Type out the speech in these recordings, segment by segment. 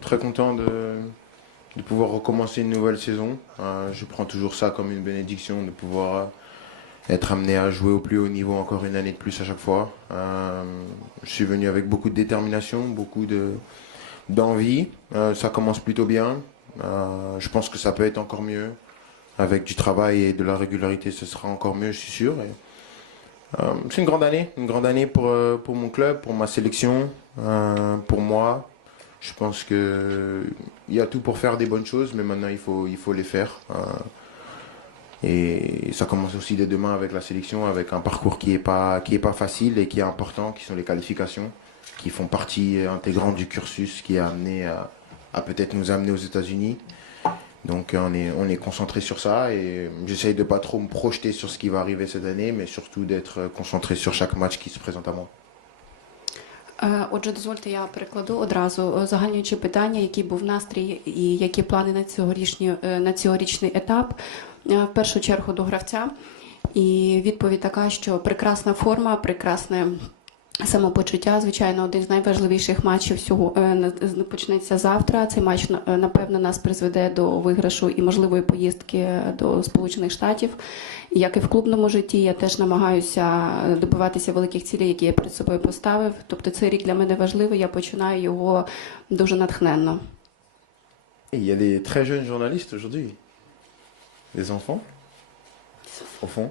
très content de pouvoir recommencer une nouvelle saison. Je prends toujours ça comme une bénédiction de pouvoir être amené à jouer au plus haut niveau encore une année de plus à chaque fois. Je suis venu avec beaucoup de détermination, d'envie. Ça commence plutôt bien. Je pense que ça peut être encore mieux. Avec du travail et de la régularité, ce sera encore mieux, je suis sûr. C'est une grande année pour mon club, pour ma sélection, pour moi. Je pense qu'il y a tout pour faire des bonnes choses, mais maintenant il faut les faire. Et ça commence aussi dès demain avec la sélection, avec un parcours qui est pas facile et qui est important, qui sont les qualifications, qui font partie intégrante du cursus qui a amené à peut-être nous amener aux États-Unis. Donc on est concentré sur ça et j'essaye de pas trop me projeter sur ce qui va arriver cette année, mais surtout d'être concentré sur chaque match qui se présente à moi. Отже, дозвольте, я перекладу одразу, узагальнюючи питання, який був настрій і які плани на цьогорічний етап, в першу чергу до гравця. І відповідь така, що прекрасна форма, прекрасне самопочуття, звичайно, один з найважливіших матчів почнеться завтра. Цей матч, напевно, нас призведе до виграшу і можливої поїздки до Сполучених Штатів. Як і в клубному житті, я теж намагаюся добиватися великих цілей, які я перед собою поставив. Тобто цей рік для мене важливий, я починаю його дуже натхненно. Il y a des très jeunes journalistes aujourd'hui. Des enfants, au fond.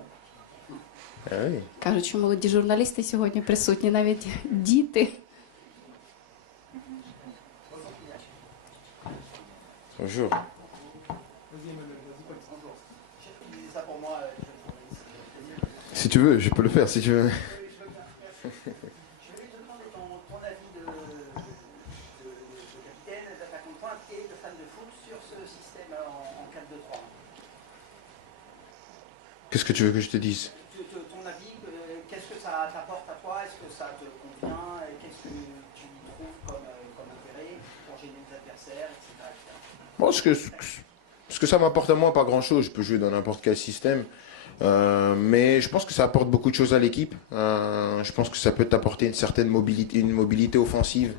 Ah oui. Кажуть, що молоді журналісти сьогодні присутні, навіть діти. Bonjour. Si tu veux, je peux le faire si tu veux. Qu'est-ce que tu veux que je te dise? Ton avis, qu'est-ce que ça t'apporte à toi? Est-ce que ça te convient? Qu'est-ce que tu y trouves comme intérêt pour gêner les adversaires, etc. Bon, ce que ça m'apporte à moi, pas grand-chose. Je peux jouer dans n'importe quel système. Mais je pense que ça apporte beaucoup de choses à l'équipe. Je pense que ça peut t'apporter une certaine mobilité, une mobilité offensive.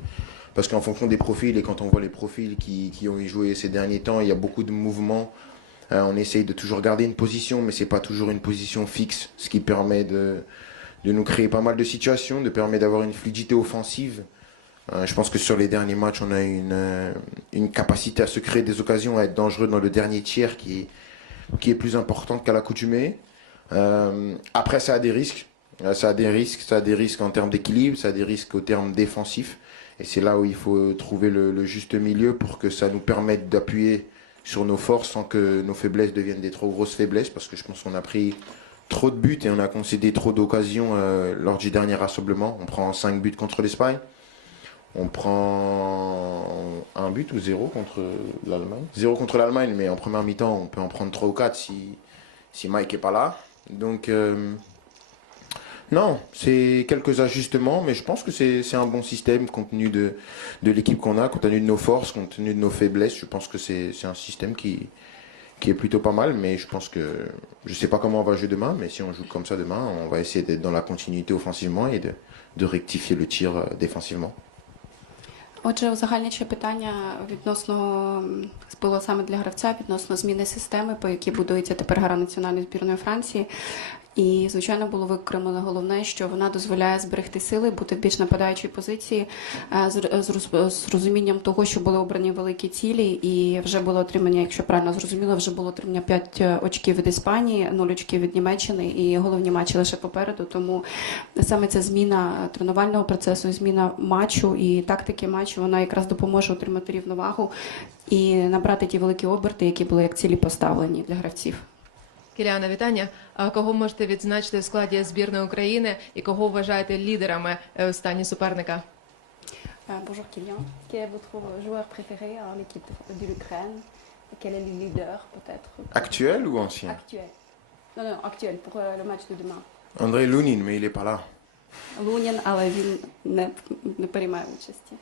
Parce qu'en fonction des profils, et quand on voit les profils qui ont y joué ces derniers temps, il y a beaucoup de mouvements. On essaye de toujours garder une position, mais c'est pas toujours une position fixe, ce qui permet de nous créer pas mal de situations, de permettre d'avoir une fluidité offensive. Je pense que sur les derniers matchs, on a une capacité à se créer des occasions, à être dangereux dans le dernier tiers qui est plus importante qu'à l'accoutumée. Après, ça a des risques. Ça a des risques en termes d'équilibre, ça a des risques au terme défensif. Et c'est là où il faut trouver le juste milieu pour que ça nous permette d'appuyer sur nos forces sans que nos faiblesses deviennent des trop grosses faiblesses, parce que je pense qu'on a pris trop de buts et on a concédé trop d'occasions lors du dernier rassemblement. On prend 5 buts contre l'Espagne, on prend 1 but ou 0 contre l'Allemagne. 0 contre l'Allemagne, mais en première mi-temps, on peut en prendre 3 ou 4 si Mike n'est pas là. Donc, non, c'est quelques ajustements, mais je pense que c'est un bon système compte tenu de l'équipe qu'on a, compte tenu de nos forces, compte tenu de nos faiblesses. Je pense que c'est un système qui est plutôt pas mal, mais je pense que je sais pas comment on va jouer demain, mais si on joue comme ça demain, on va essayer d'être dans la continuité offensivement et de rectifier le tir défensivement. Отже, узагальнююче питання відносно було саме для гравця, відносно зміни системи, по якій будується тепер гра національної збірної Франції. І, звичайно, було викремлено головне, що вона дозволяє зберегти сили, бути в більш нападаючій позиції, з розумінням того, що були обрані великі цілі, і вже було отримання, якщо правильно зрозуміло, вже було отримання 5 очків від Іспанії, 0 очків від Німеччини, і головні матчі лише попереду. Тому саме ця зміна тренувального процесу, зміна матчу і тактики матчу, вона якраз допоможе отримати рівновагу і набрати ті великі оберти, які були як цілі поставлені для гравців. Кіліана, вітання. А кого можете відзначити в складі збірної України і кого вважаєте лідерами в стані суперника? Bonjour Kylian. Quel est votre joueur préféré en équipe de l'Ukraine? Quel est le leader peut-être? Actuel ou ancien? Actuel. Non, actuel pour le match de demain. André Lunin, mais il est pas là. Лунін, але він не приймає участі.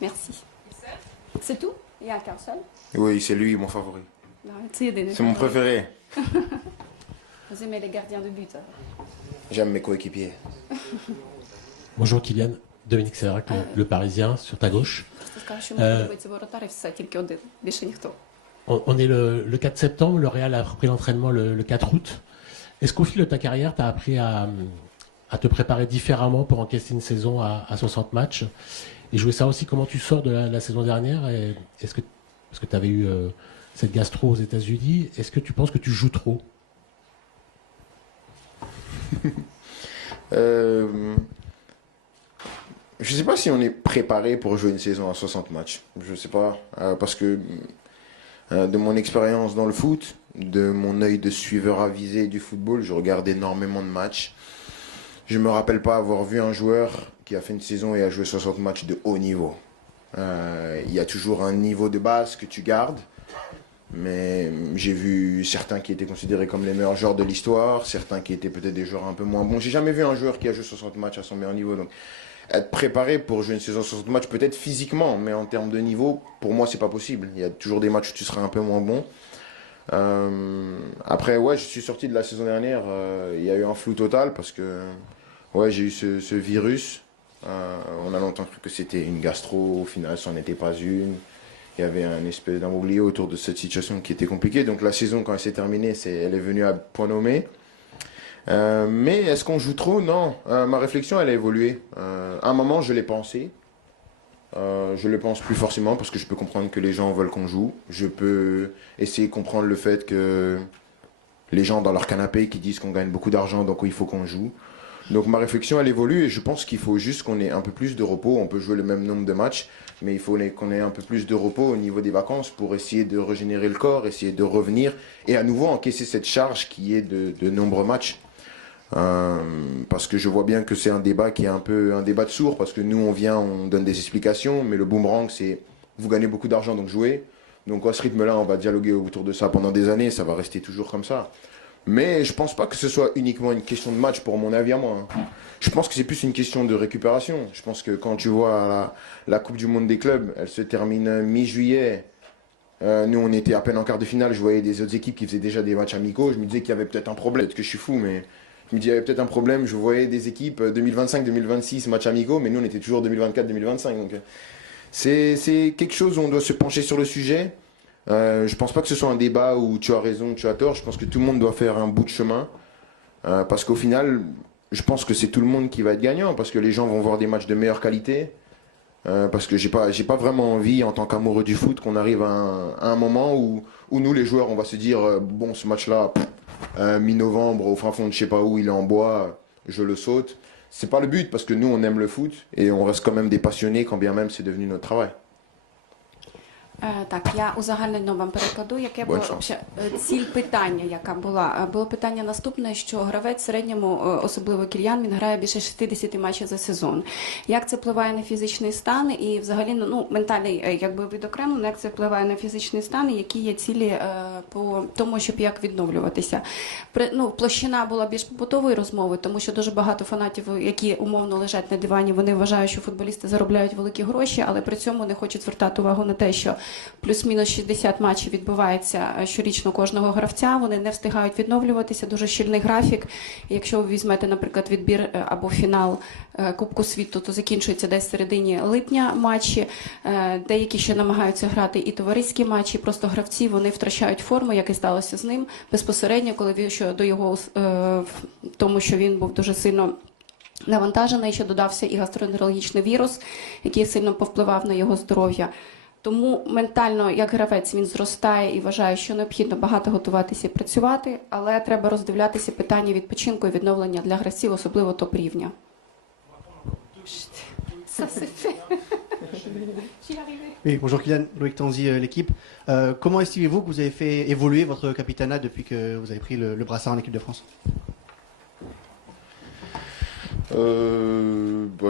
Merci. C'est tout? Il y a qu'un seul? Oui, c'est lui mon favori. C'est mon préféré. Vous aimez les gardiens de but? J'aime mes coéquipiers. Bonjour Kylian. Dominique Séverac, le Parisien, sur ta gauche. Просто сказав, що мені подобається воротар і все, тільки один, більше ніхто. On est le 4 septembre, le Real a repris l'entraînement le 4 août. Est-ce qu'au fil de ta carrière, tu as appris à te préparer différemment pour encaisser une saison à 60 matchs? Et je voulais savoir aussi comment tu sors de la saison dernière. Parce que tu avais eu cette gastro aux États-Unis, est-ce que tu penses que tu joues trop? Je ne sais pas si on est préparé pour jouer une saison à 60 matchs. Je ne sais pas. Parce que de mon expérience dans le foot, de mon œil de suiveur avisé du football, je regarde énormément de matchs. Je ne me rappelle pas avoir vu un joueur qui a fait une saison et a joué 60 matchs de haut niveau. Il y a toujours un niveau de base que tu gardes. Mais j'ai vu certains qui étaient considérés comme les meilleurs joueurs de l'histoire, certains qui étaient peut-être des joueurs un peu moins bons. J'ai jamais vu un joueur qui a joué 60 matchs à son meilleur niveau. Donc, être préparé pour jouer une saison 60 matchs, peut-être physiquement, mais en termes de niveau, pour moi, c'est pas possible. Il y a toujours des matchs où tu seras un peu moins bon. Après, ouais, je suis sorti de la saison dernière. Il y a eu un flou total parce que ouais, j'ai eu ce virus. On a longtemps cru que c'était une gastro. Au final, ça n'en était pas une. Il y avait un espèce d'imbroglio autour de cette situation qui était compliquée. Donc la saison, quand elle s'est terminée, elle est venue à point nommé. Mais est-ce qu'on joue trop? Non. Ma réflexion, elle a évolué. À un moment, je l'ai pensé. Je le pense plus forcément parce que je peux comprendre que les gens veulent qu'on joue. Je peux essayer de comprendre le fait que les gens dans leur canapé qui disent qu'on gagne beaucoup d'argent, donc il faut qu'on joue. Donc ma réflexion, elle évolue et je pense qu'il faut juste qu'on ait un peu plus de repos. On peut jouer le même nombre de matchs, mais il faut qu'on ait un peu plus de repos au niveau des vacances pour essayer de régénérer le corps, essayer de revenir et à nouveau encaisser cette charge qui est de nombreux matchs. Parce que je vois bien que c'est un débat qui est un peu un débat de sourds, parce que nous on vient, on donne des explications, mais le boomerang c'est vous gagnez beaucoup d'argent donc jouez. Donc à ce rythme-là, on va dialoguer autour de ça pendant des années, ça va rester toujours comme ça. Mais je pense pas que ce soit uniquement une question de match pour mon avis à moi. Je pense que c'est plus une question de récupération. Je pense que quand tu vois la Coupe du Monde des clubs, elle se termine mi-juillet. Nous, on était à peine en quart de finale. Je voyais des autres équipes qui faisaient déjà des matchs amicaux. Je me disais qu'il y avait peut-être un problème. Peut-être que je suis fou, mais je me disais qu'il y avait peut-être un problème. Je voyais des équipes 2025-2026 matchs amicaux, mais nous, on était toujours 2024-2025. Donc, c'est quelque chose où on doit se pencher sur le sujet. Je pense pas que ce soit un débat où tu as raison, tu as tort. Je pense que tout le monde doit faire un bout de chemin. Parce qu'au final, je pense que c'est tout le monde qui va être gagnant. Parce que les gens vont voir des matchs de meilleure qualité. Parce que j'ai pas vraiment envie, en tant qu'amoureux du foot, qu'on arrive à un moment où nous, les joueurs, on va se dire bon, ce match-là, mi-novembre, au fin fond de je sais pas où, il est en bois, je le saute. C'est pas le but, parce que nous, on aime le foot. Et on reste quand même des passionnés, quand bien même c'est devenu notre travail. Так, я узагальнено вам перекладу, яке було Большое. ціль питання, яка була. Було питання наступне, що гравець в середньому, особливо Кільян, він грає більше 60 матчів за сезон. Як це впливає на фізичний стан і взагалі, ну, ментальний, якби відокремлено, як це впливає на фізичний стан і які є цілі по тому, щоб як відновлюватися. Площина була більш побутової розмови, тому що дуже багато фанатів, які умовно лежать на дивані, вони вважають, що футболісти заробляють великі гроші, але при цьому не хочуть звертати увагу на те, що плюс-мінус 60 матчів відбувається щорічно кожного гравця, вони не встигають відновлюватися, дуже щільний графік. Якщо ви візьмете, наприклад, відбір або фінал Кубку світу, то закінчується десь в середині липня матчі, деякі ще намагаються грати і товариські матчі, просто гравці, вони втрачають форму, як і сталося з ним безпосередньо, коли до його, тому що він був дуже сильно навантажений, що додався і гастроентерологічний вірус, який сильно повпливав на його здоров'я. Тому ментально, як гравець, він зростає і вважає, що необхідно багато готуватися і працювати, але треба роздивлятися питання відпочинку і відновлення для гравців, особливо топ-рівня. Oui, bonjour Kylian, Loïc Tanzi, l'équipe. Comment estimez-vous que vous avez fait évoluer votre capitanat depuis que vous avez pris le brassard en équipe de France?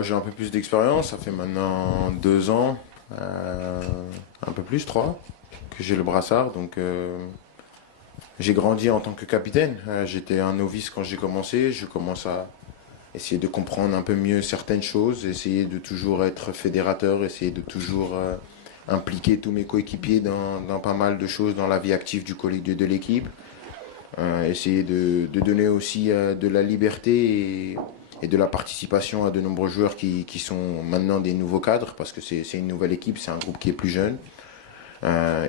J'ai un peu plus d'expérience, ça fait maintenant 2 ans. Un peu plus, 3, que j'ai le brassard. Donc, j'ai grandi en tant que capitaine. J'étais un novice quand j'ai commencé. Je commence à essayer de comprendre un peu mieux certaines choses, essayer de toujours être fédérateur, essayer de toujours impliquer tous mes coéquipiers dans pas mal de choses dans la vie active de l'équipe. Essayer de donner aussi de la liberté et de la participation à de nombreux joueurs qui sont maintenant des nouveaux cadres, parce que c'est une nouvelle équipe, c'est un groupe qui est plus jeune,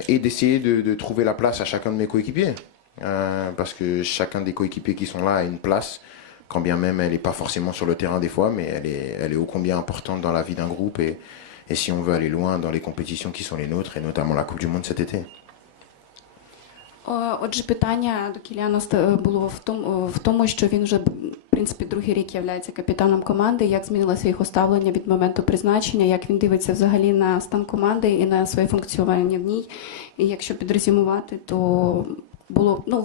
et d'essayer de trouver la place à chacun de mes coéquipiers, parce que chacun des coéquipiers qui sont là a une place, quand bien même elle n'est pas forcément sur le terrain des fois, mais elle est ô combien importante dans la vie d'un groupe, et si on veut aller loin dans les compétitions qui sont les nôtres, et notamment la Coupe du Monde cet été. Отже, питання до Кіліана було в тому, що він вже, в принципі, другий рік є капітаном команди, як змінилося його ставлення від моменту призначення, як він дивиться взагалі на стан команди і на своє функціонування в ній. І якщо підрезюмувати, то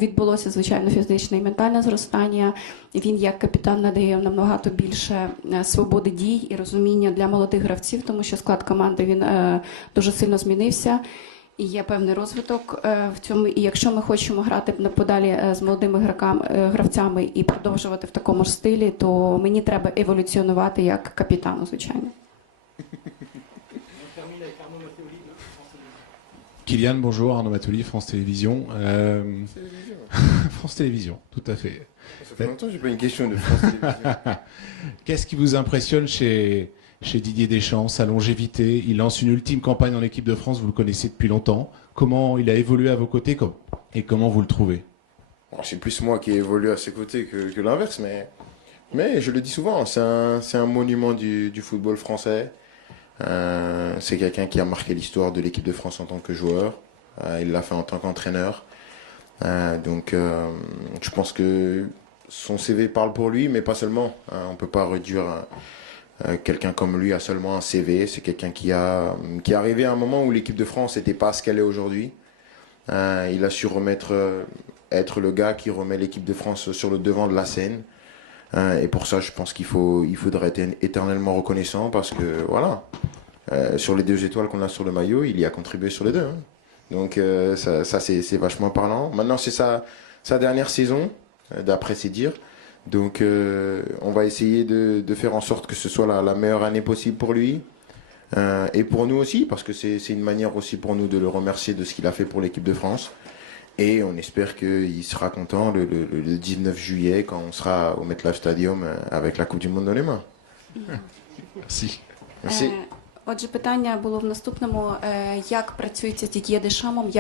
відбулося, звичайно, фізичне і ментальне зростання. Він, як капітан, надає набагато більше свободи дій і розуміння для молодих гравців, тому що склад команди він дуже сильно змінився. І є певний розвиток в цьому. І якщо ми хочемо грати подалі з молодими гравцями і продовжувати в такому ж стилі, то мені треба еволюціонувати як капітану, звичайно. Kylian, bonjour, Arnaud Matoli, France Télévisions. France Télévisions, tout à fait. Ça fait longtemps que j'ai pas une question de France Télévisions. Qu'est-ce qui vous impressionne chez Didier Deschamps, sa longévité? Il lance une ultime campagne en équipe de France, vous le connaissez depuis longtemps. Comment il a évolué à vos côtés et comment vous le trouvez? Bon, c'est plus moi qui ai évolué à ses côtés que l'inverse, mais je le dis souvent, c'est un monument du football français. C'est quelqu'un qui a marqué l'histoire de l'équipe de France en tant que joueur. Il l'a fait en tant qu'entraîneur. Donc je pense que son CV parle pour lui, mais pas seulement. On ne peut pas réduire quelqu'un comme lui a seulement un CV. C'est quelqu'un qui est arrivé à un moment où l'équipe de France n'était pas ce qu'elle est aujourd'hui. Il a su être le gars qui remet l'équipe de France sur le devant de la scène. Et pour ça, je pense qu'il faudrait être éternellement reconnaissant, parce que voilà, sur les 2 étoiles qu'on a sur le maillot, il y a contribué sur les 2. Hein. Donc ça c'est vachement parlant. Maintenant, c'est sa dernière saison, d'après ses dires. Donc on va essayer de faire en sorte que ce soit la meilleure année possible pour lui. Et pour nous aussi, parce que c'est une manière aussi pour nous de le remercier de ce qu'il a fait pour l'équipe de France. Et on espère qu'il sera content le 19 juillet quand on sera au MetLife Stadium avec la Coupe du Monde dans les mains. Merci. Merci. Отже, питання було в наступному. Як працюється з Дід'є Дешамом?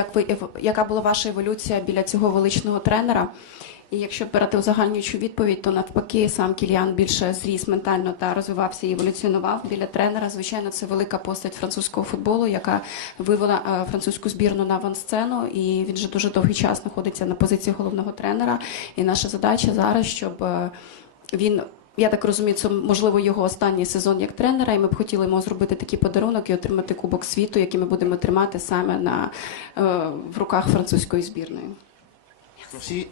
Яка була ваша еволюція біля цього величного тренера? І якщо брати узагальнюючу відповідь, то навпаки сам Кіліан більше зріс ментально та розвивався і еволюціонував біля тренера. Звичайно, це велика постать французького футболу, яка вивела французьку збірну на авансцену, і він вже дуже довгий час знаходиться на позиції головного тренера. І наша задача зараз, щоб він, я так розумію, це можливо його останній сезон як тренера, і ми б хотіли йому зробити такий подарунок і отримати Кубок світу, який ми будемо тримати саме в руках французької збірної. Merci.